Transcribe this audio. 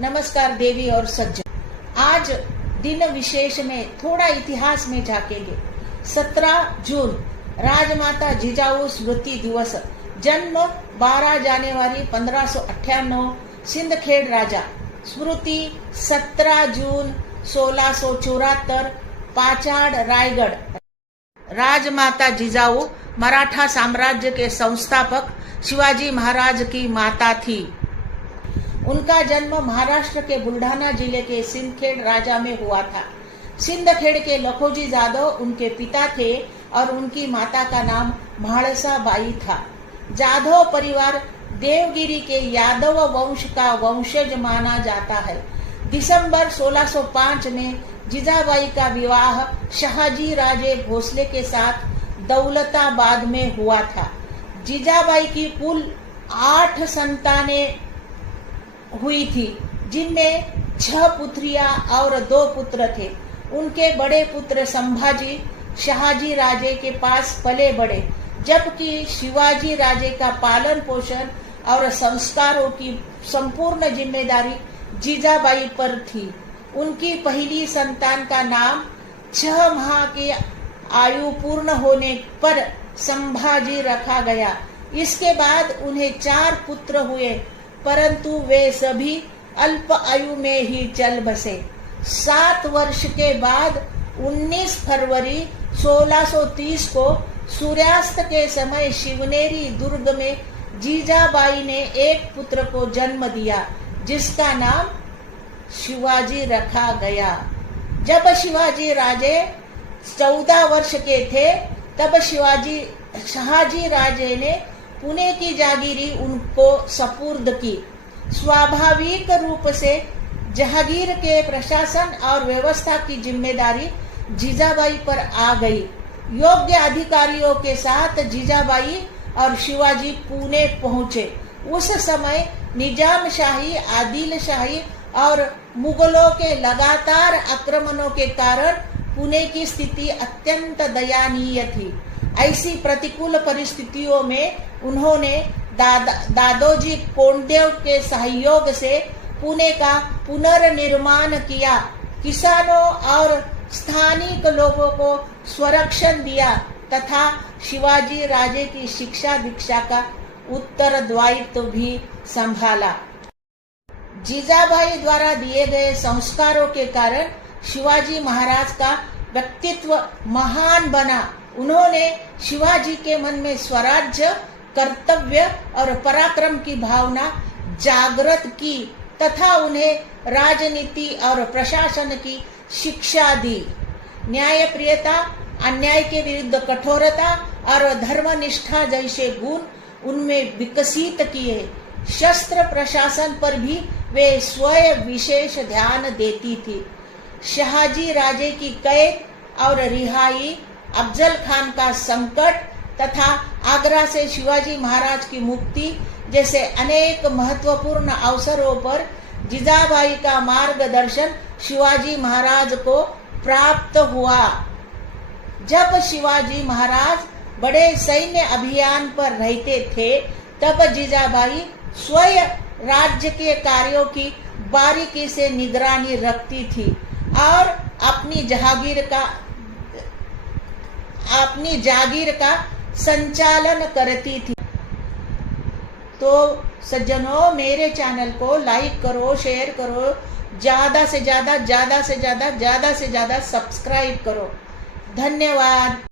नमस्कार देवी और सज्जन। आज दिन विशेष में थोड़ा इतिहास में झांकेंगे। 17 जून राजमाता जिजाऊ स्मृति दिवस। जन्म 12 जनवरी 1598 सिंदखेड़ राजा। स्मृति 17 जून 1674 पाचाड़ रायगढ़। राजमाता जिजाऊ मराठा साम्राज्य के संस्थापक शिवाजी महाराज की माता थी। उनका जन्म महाराष्ट्र के बुल्ढाना जिले के सिंदखेड़ राजा में हुआ था। सिंदखेड़ के लखोजी जादव उनके पिता थे और उनकी माता का नाम म्हाळसा बाई था। जाधव परिवार देवगिरी के यादव वंश का वंशज माना जाता है। दिसंबर 1605 में जिजाबाई का विवाह शहाजी राजे भोसले के साथ दौलताबाद में हुआ था। जिजाबाई की कुल 8 संतानें हुई थी, जिनमें 6 पुत्रियां और 2 पुत्र थे। उनके बड़े पुत्र संभाजी शहाजी राजे के पास पले बढ़े, जबकि शिवाजी राजे का पालन पोषण और संस्कारों की संपूर्ण जिम्मेदारी जिजाबाई पर थी। उनकी पहली संतान का नाम 6 माह की आयु पूर्ण होने पर संभाजी रखा गया। इसके बाद उन्हें 4 पुत्र हुए, परंतु वे सभी अल्प आयु में ही चल बसे। 7 वर्ष के बाद 19 फरवरी 1630 को सूर्यास्त के समय शिवनेरी दुर्ग में जिजाबाई ने एक पुत्र को जन्म दिया, जिसका नाम शिवाजी रखा गया। जब शिवाजी राजे 14 वर्ष के थे, तब शहाजी राजे ने पुणे की जागीरी उनको सपुर्द की। स्वाभाविक रूप से जहागीर के प्रशासन और व्यवस्था की जिम्मेदारी जिजाबाई पर आ गई। योग्य अधिकारियों के साथ जिजाबाई और शिवाजी पुणे पहुंचे। उस समय निजाम शाही, आदिल शाही और मुगलों के लगातार आक्रमणों के कारण पुणे की स्थिति अत्यंत दयनीय थी। ऐसी प्रतिकूल परिस्थितियों में उन्होंने दादोजी कोंडदेव के सहयोग से पुणे का पुनर्निर्माण किया, किसानों और स्थानीय लोगों को संरक्षण दिया तथा शिवाजी राजे की शिक्षा दीक्षा का उत्तरदायित्व भी संभाला। जिजाबाई द्वारा दिए गए संस्कारों के कारण शिवाजी महाराज का व्यक्तित्व महान बना। उन्होंने शिवाजी के मन में स्वराज्य, कर्तव्य और पराक्रम की भावना जागृत की तथा उन्हें राजनीति और प्रशासन की शिक्षा दी। न्यायप्रियता, अन्याय के विरुद्ध कठोरता और धर्मनिष्ठा जैसे गुण उनमें विकसित किए। शस्त्र प्रशासन पर भी वे स्वयं विशेष ध्यान देती थी। शहाजी राजे की कैद और रिहाई, अफजल खान का संकट तथा आगरा से शिवाजी महाराज की मुक्ति जैसे अनेक महत्वपूर्ण अवसरों पर जिजाबाई का मार्गदर्शन शिवाजी महाराज को प्राप्त हुआ। जब शिवाजी महाराज बड़े सैन्य अभियान पर रहते थे, तब जिजाबाई स्वयं राज्य के कार्यों की बारीकी से निगरानी रखती थी और अपनी जागीर का संचालन करती थी। तो सज्जनों, मेरे चैनल को लाइक करो, शेयर करो, ज्यादा से ज्यादा सब्सक्राइब करो। धन्यवाद।